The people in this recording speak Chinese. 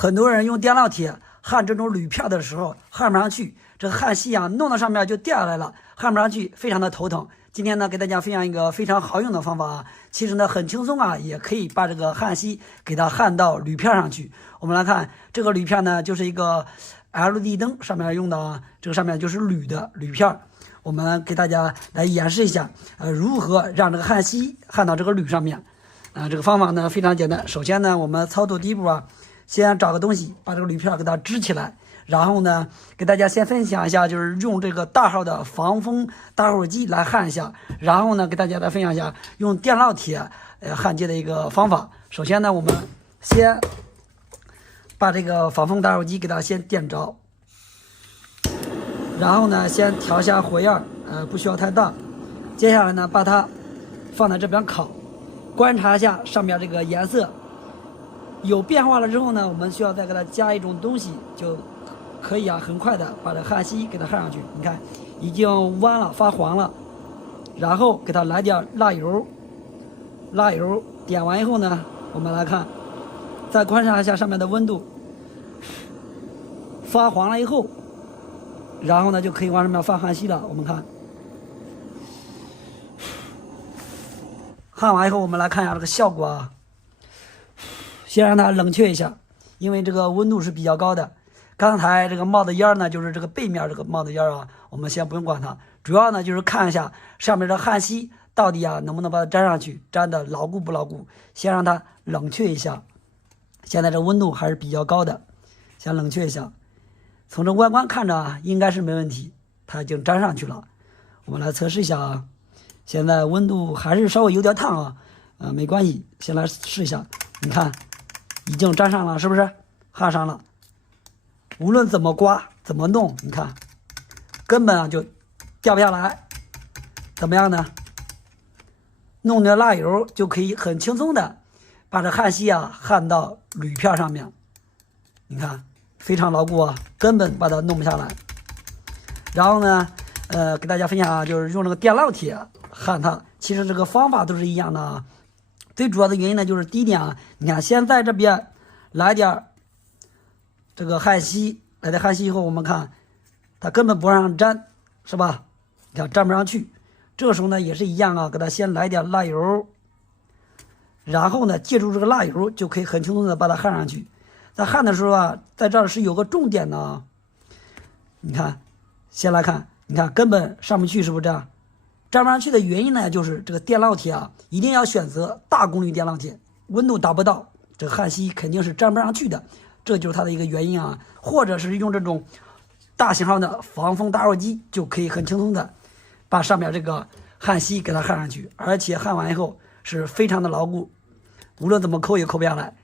很多人用电烙铁焊这种铝片的时候焊不上去，这个焊锡啊弄到上面就掉下来了，焊不上去，非常的头疼。今天呢，给大家分享一个非常好用的方法啊，其实呢很轻松啊，也可以把这个焊锡给它焊到铝片上去。我们来看这个铝片呢，就是一个 LED 灯上面用的啊，这个上面就是铝的铝片。我们给大家来演示一下，如何让这个焊锡焊到这个铝上面。这个方法呢非常简单。首先呢，我们操作第一步啊，先找个东西把这个铝片给它支起来。然后呢，给大家先分享一下，就是用这个大号的防风打火机来焊一下。然后呢，给大家来分享一下用电烙铁焊接的一个方法。首先呢，我们先把这个防风打火机给它先点着，然后呢，先调一下火焰，不需要太大。接下来呢，把它放在这边烤，观察一下上面这个颜色有变化了之后呢，我们需要再给它加一种东西，就可以啊，很快的把这焊锡给它焊上去。你看，已经弯了，发黄了。然后给它来点蜡油，蜡油点完以后呢，我们来看，再观察一下上面的温度，发黄了以后，然后呢就可以往上面放焊锡了。我们看，焊完以后，我们来看一下这个效果啊。先让它冷却一下，因为这个温度是比较高的。刚才这个冒的烟呢，就是这个背面这个冒的烟啊，我们先不用管它，主要呢就是看一下上面的焊锡到底啊能不能把它粘上去，粘的牢固不牢固。先让它冷却一下，现在这温度还是比较高的，先冷却一下。从这外观看着啊，应该是没问题，它已经粘上去了。我们来测试一下啊，现在温度还是稍微有点烫啊，没关系，先来试一下。你看，已经粘上了，是不是？焊上了。无论怎么刮怎么弄，你看根本啊就掉不下来。怎么样呢？弄点蜡油就可以很轻松的把这焊锡啊焊到铝片上面。你看非常牢固啊，根本把它弄不下来。然后呢，给大家分享啊，就是用这个电烙铁焊它。其实这个方法都是一样的啊。最主要的原因呢，就是第一点啊，你看先在这边来点这个焊锡，来点焊锡以后，我们看它根本不让粘，是吧？你看粘不上去。这个时候呢也是一样啊，给它先来点蜡油，然后呢借助这个蜡油就可以很轻松的把它焊上去。在焊的时候啊，在这儿是有个重点的啊。你看，先来看，你看根本上不去，是不是这样？粘不上去的原因呢，就是这个电烙铁啊，一定要选择大功率电烙铁，温度达不到，这个焊锡肯定是粘不上去的。这就是它的一个原因啊，或者是用这种大型号的防风打火机，就可以很轻松的把上面这个焊锡给它焊上去，而且焊完以后是非常的牢固，无论怎么抠也抠不下来。